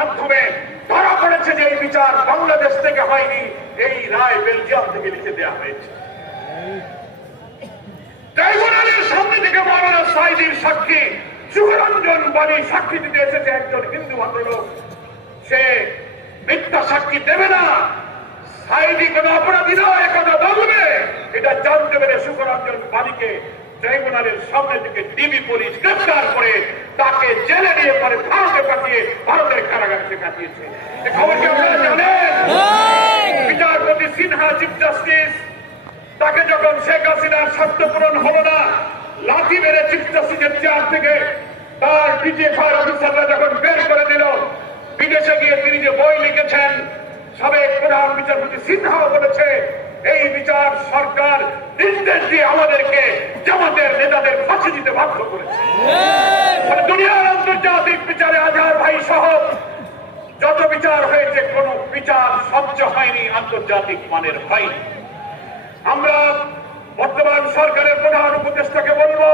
মাধ্যমে ধরা পড়েছে যে এই বিচার বাংলাদেশ থেকে হয়নি, এই রায় বেলজিয়াম থেকে লিখে দেওয়া হয়েছে। ট্রাইব্যুনালের সামনে থেকে মাওলানা সাঈদীর সাক্ষী সুখরঞ্জন বাণী সাক্ষী দিতে এসেছে একজন হিন্দু ভদ্রলোক। সে মিথ্যা সাক্ষী দেবে না, সাঈদী কোন অপরাধী নয় কথা বলবে, এটা জানতে পেরে সুখরঞ্জন বাণীকে ট্রাইব্যুনালের সামনে থেকে ডিবি পুলিশ গ্রেফতার করে তাকে জেলে নিয়ে পরে ভারতে পাঠিয়ে ভারতের কারাগারে কাটিয়েছে। খবর কি আপনারা জানেন? বিচারপতি সিনহা চিফ জাস্টিস, তাকে যখন শেখ হাসিনার শর্ত পূরণ হলো না, লাঠি মেরে চিফ জাস্টিসের চেয়ার থেকে তার ডিজিএফআই অফিসাররা যখন বের করে দিল, বিদেশে গিয়ে তিনি যে বই লিখেছেন, সাবেক প্রধান বিচারপতি সিনহাও বলেছে এই বিচার সরকার নির্দেশ দিয়ে আমাদেরকে জামাতের নেতাদের ফাঁসি দিতে বাধ্য করেছে। দুনিয়ার আন্তর্জাতিক বিচারে আজহার ভাই সহ যত বিচার হয়েছে, কোন বিচার স্বচ্ছ হয়নি, আন্তর্জাতিক মানের হয়নি। আমরা বর্তমান সরকারের প্রধান উপদেষ্টাকে বলবো,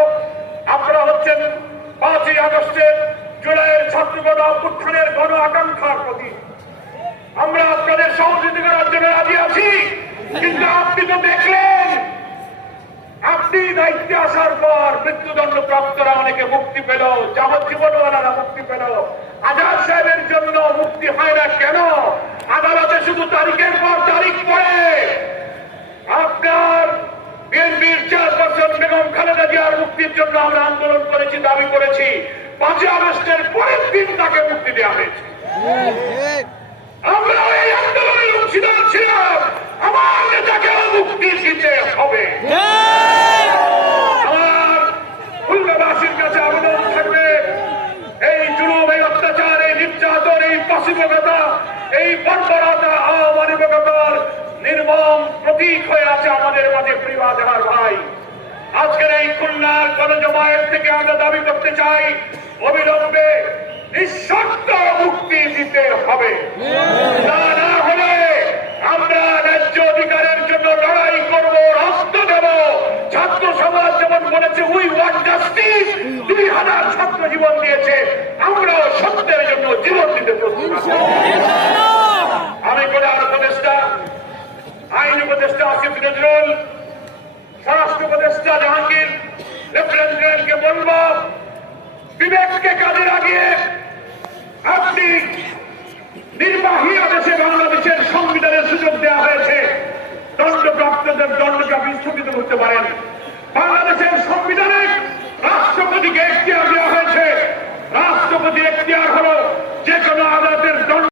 আপনারা হচ্ছেন 5ই আগস্টের জুলাইয়ের ছাত্র গণ অভ্যুত্থানের গণ আকাঙ্ক্ষার প্রতি, আমরা আপনাদের সহযোগিতা করার জন্য রাজি আছি। কিন্তু আপনি তো দেখলেন, আপনি দায়িত্বে আসার পর মৃত্যুদণ্ড প্রাপ্তরা অনেকে মুক্তি পেল, যাবজ্জীবনওয়ালারা মুক্তি পেল, আজহার সাহেবের জন্য মুক্তি হয় না কেন? আদালতে শুধু তারিখের পর তারিখ পড়ে। আপনার বিএনপির চেয়ারপারসন বেগম খালেদা জিয়ার মুক্তির জন্য আমরা আন্দোলন করেছি, দাবি করেছি, 5ই আগস্টের পরের দিন তাকে মুক্তি দেওয়া হয়েছে। আমরা এই আন্দোলনের অংশীদার ছিলাম, আমার নেতাকেও মুক্তি দিতে হবে। আমার খুলনাবাসীর কাছে আবেদন থাকবে, এই জুলুম, এই অত্যাচার, এই নির্যাতন, এই পাশবিকতা, এই বর্বরতা, অমানবিকতার নির্মম প্রতীক হয়ে আছে আমাদের মাঝে প্রিয় আজহার ভাই। আজকের এই খুলনার গণজমায়েত থেকে আমরা দাবি করতে চাই, অবিলম্বে নিঃশর্ত মুক্তি দিতে হবে। না হলে আমরা ন্যায্য অধিকারের জন্য লড়াই করব, রক্ত দেব। ছাত্র সমাজ যেমন বলেছে উই ওয়ান্ট জাস্টিস, 2000 ছাত্র জীবন দিয়েছে, আমরাও সত্যের জন্য জীবন দিতে প্রস্তুত আছি। আমি প্রধান উপদেষ্টা, আইন উপদেষ্টা আসিফ নজরুল, স্বরাষ্ট্র উপদেষ্টা জাহাঙ্গীর, লেফটেন্যান্টকে বলব, বিবেককে কাজে লাগিয়ে আপনি নির্বাহী আদেশে বাংলাদেশের সংবিধানের সুযোগ দেওয়া হয়েছে, দণ্ডপ্রাপ্তদের দণ্ডকে আপনি স্থগিত করতে পারেন। বাংলাদেশের সংবিধানে রাষ্ট্রপতিকে এখতিয়ার দেওয়া হয়েছে, রাষ্ট্রপতির এখতিয়ার হলো যে কোনো আদালতের